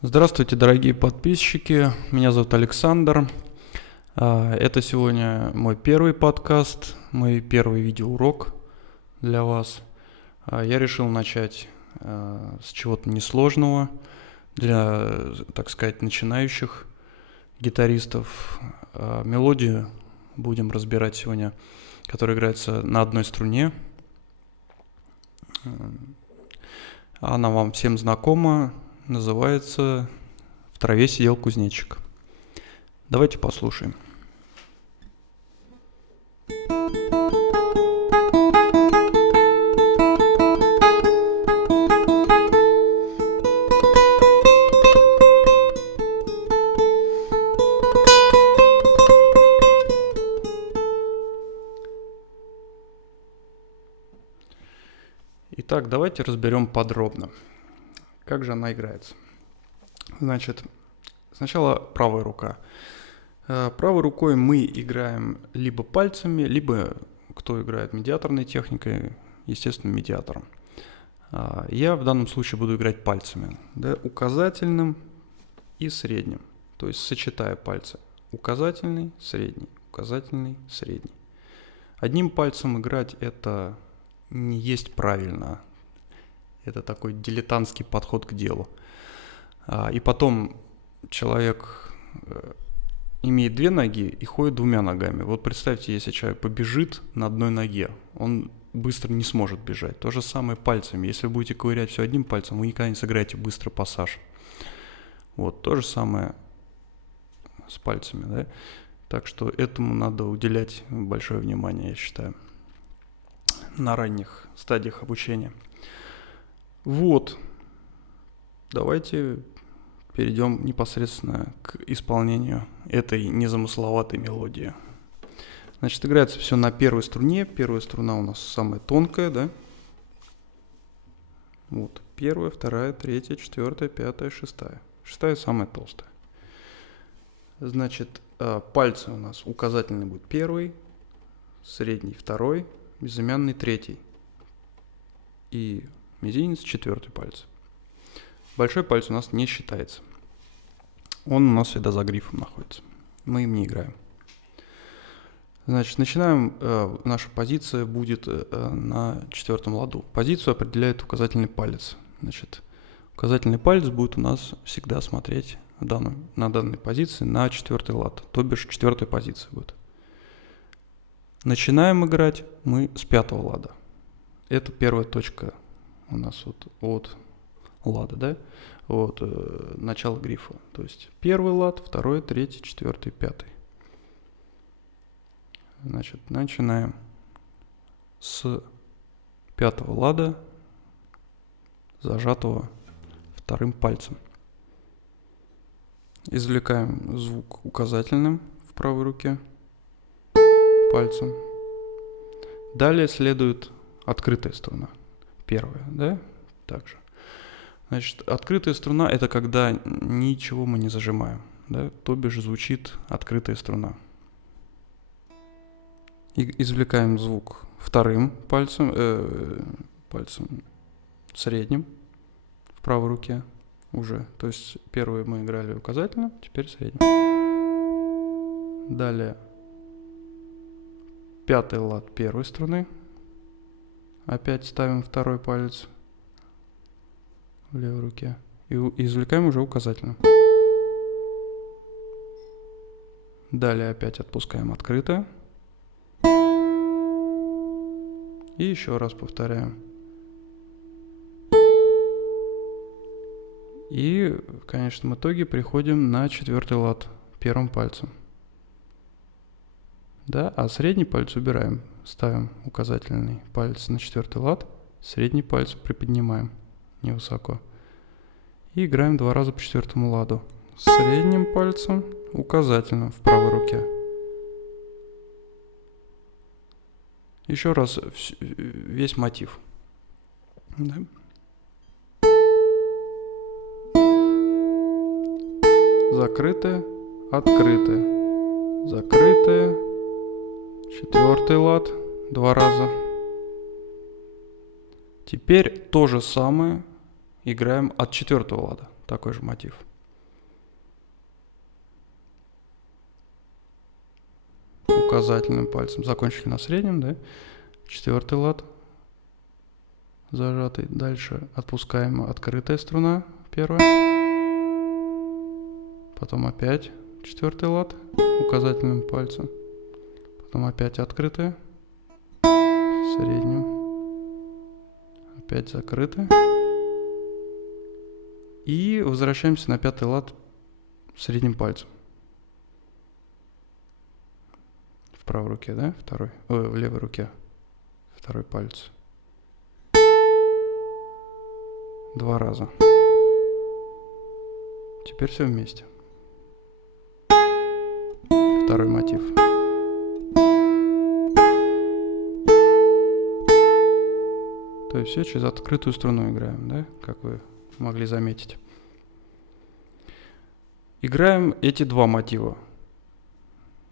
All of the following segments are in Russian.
Здравствуйте, дорогие подписчики. Меня зовут Александр. Это сегодня мой первый подкаст, мой первый видеоурок для вас. Я решил начать с чего-то несложного для, так сказать, начинающих гитаристов. Мелодию будем разбирать сегодня, которая играется на одной струне. Она вам всем знакома. Называется «В траве сидел кузнечик». Давайте послушаем. Итак, давайте разберем подробно, как же она играется. Значит, сначала правая рука. Правой рукой мы играем либо пальцами, либо, кто играет медиаторной техникой, естественно, медиатором. Я в данном случае буду играть пальцами, да, указательным и средним, то есть сочетая пальцы. Указательный, средний, указательный, средний. Одним пальцем играть это не есть правильно. Это такой дилетантский подход к делу. И потом человек имеет две ноги и ходит двумя ногами. Вот представьте, если человек побежит на одной ноге, он быстро не сможет бежать. То же самое пальцами. Если вы будете ковырять все одним пальцем, вы никогда не сыграете быстрый пассаж. Вот, то же самое с пальцами, да? Так что этому надо уделять большое внимание, я считаю, на ранних стадиях обучения. Вот, давайте перейдем непосредственно к исполнению этой незамысловатой мелодии. Значит, играется все на первой струне. Первая струна у нас самая тонкая, да? Вот, первая, вторая, третья, четвертая, пятая, шестая. Шестая самая толстая. Значит, пальцы у нас указательный будет первый, средний второй, безымянный третий и мизинец четвертый палец. Большой палец у нас не считается. Он у нас всегда за грифом находится. Мы им не играем. Значит, начинаем. Наша позиция будет на четвертом ладу. Позицию определяет указательный палец. Значит, указательный палец будет у нас всегда смотреть на данной позиции на четвертый лад. То бишь четвертая позиция будет. Начинаем играть мы с пятого лада. Это первая точка у нас вот от лада, да? Вот начало грифа. То есть первый лад, второй, третий, четвертый, пятый. Значит, начинаем с пятого лада, зажатого вторым пальцем. Извлекаем звук указательным в правой руке пальцем. Далее следует открытая струна. Первая, да? Также. Значит, открытая струна это когда ничего мы не зажимаем, да? То бишь звучит открытая струна. И извлекаем звук вторым пальцем средним в правой руке уже. То есть первый мы играли указательным, теперь средним. Далее пятый лад первой струны. Опять ставим второй палец в левой руке. И извлекаем уже указательным. Далее опять отпускаем открытое. И еще раз повторяем. И в конечном итоге приходим на четвертый лад первым пальцем. Да, а средний палец убираем. Ставим указательный палец на четвертый лад, средний палец приподнимаем невысоко. И играем два раза по четвертому ладу. Средним пальцем, указательным в правой руке. Еще раз весь мотив. Да. Закрытое, открытое, закрытое, четвертый лад, два раза. Теперь то же самое играем от 4-го лада. Такой же мотив. Указательным пальцем. Закончили на среднем, да? 4-й лад. Зажатый. Дальше отпускаем открытая струна. Первая. Потом опять 4-й лад. Указательным пальцем. Потом опять открытая. Средним. Опять закрытая. И возвращаемся на 5-й лад средним пальцем. В правой руке, да? В левой руке. Второй палец. 2 раза. Теперь все вместе. Второй мотив. То есть все через открытую струну играем, да? Как вы могли заметить. Играем эти 2 мотива.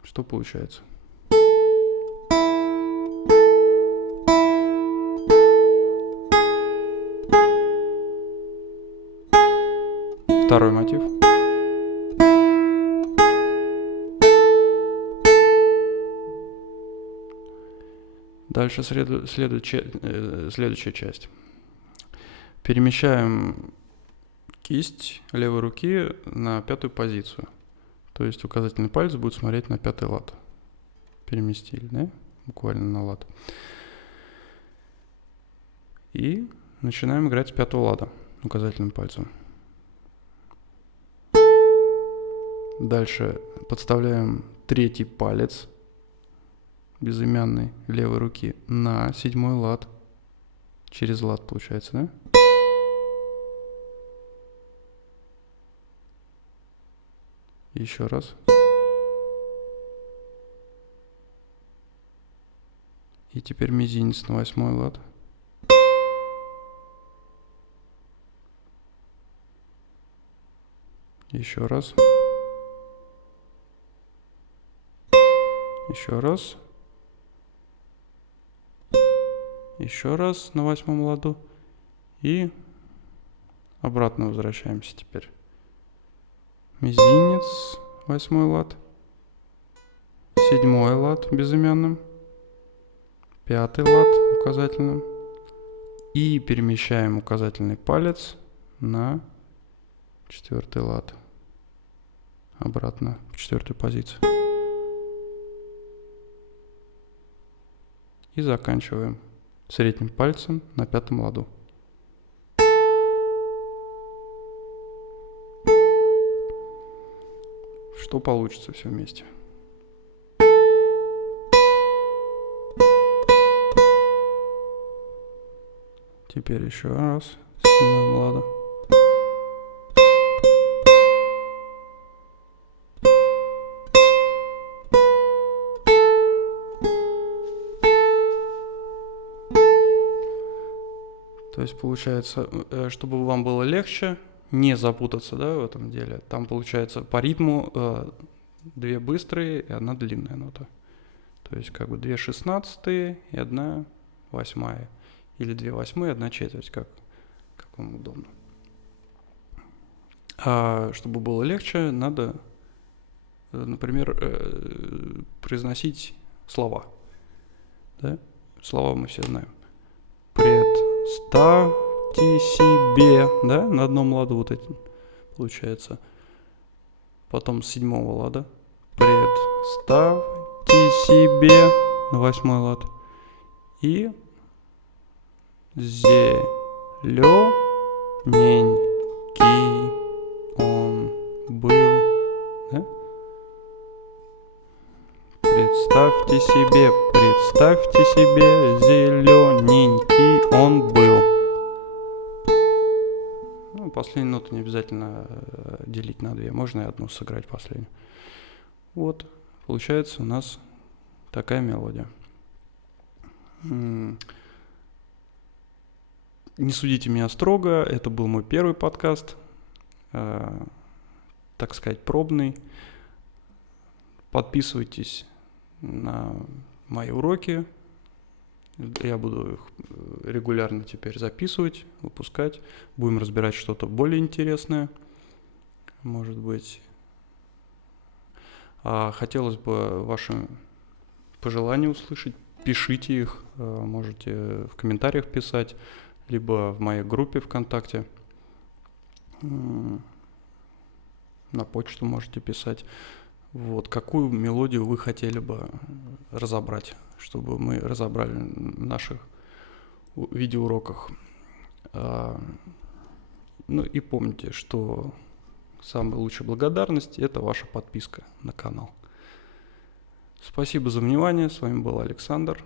Что получается? Второй мотив. Дальше следующая часть. Перемещаем кисть левой руки на 5-ю позицию. То есть указательный палец будет смотреть на 5-й лад. Переместили, да? Буквально на лад. И начинаем играть с 5-го лада указательным пальцем. Дальше подставляем 3-й палец безымянной левой руки на 7-й лад. Через лад получается, да? Еще раз. И теперь мизинец на 8-й лад. Еще раз. Еще раз. Еще раз на 8-м ладу. И обратно возвращаемся теперь. Мизинец, 8-й лад. 7-й лад безымянным. 5-й лад указательным. И перемещаем указательный палец на 4-й лад. Обратно в 4-ю позицию. И заканчиваем средним пальцем на 5-м ладу. Что получится все вместе? Теперь еще раз с 7-м ладом. То есть получается, чтобы вам было легче, не запутаться, да, в этом деле, там получается по ритму 2 быстрые и 1 длинная нота. То есть как бы 2 16-е и 1 8-я. Или 2 8-е и 1 четверть, как вам удобно. А чтобы было легче, надо, например, произносить слова. Да? Слова мы все знаем. Представьте себе, да, на 1-м ладу вот эти получается. Потом с 7-го лада. Представьте себе на 8-й лад. И зелененький он был, да? Представьте себе, зелененький он был. Ну, последнюю ноту не обязательно делить на 2, можно и 1 сыграть последнюю. Вот, получается у нас такая мелодия. Не судите меня строго, это был мой первый подкаст, так сказать, пробный. Подписывайтесь на мои уроки, Я буду их регулярно теперь записывать, выпускать. Будем разбирать что-то более интересное, может быть. Хотелось бы ваши пожелания услышать. Пишите их, можете в комментариях писать, либо в моей группе ВКонтакте. На почту можете писать. Вот, какую мелодию вы хотели бы разобрать, чтобы мы разобрали в наших видеоуроках. Ну и помните, что самая лучшая благодарность – это ваша подписка на канал. Спасибо за внимание. С вами был Александр.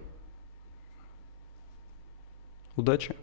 Удачи!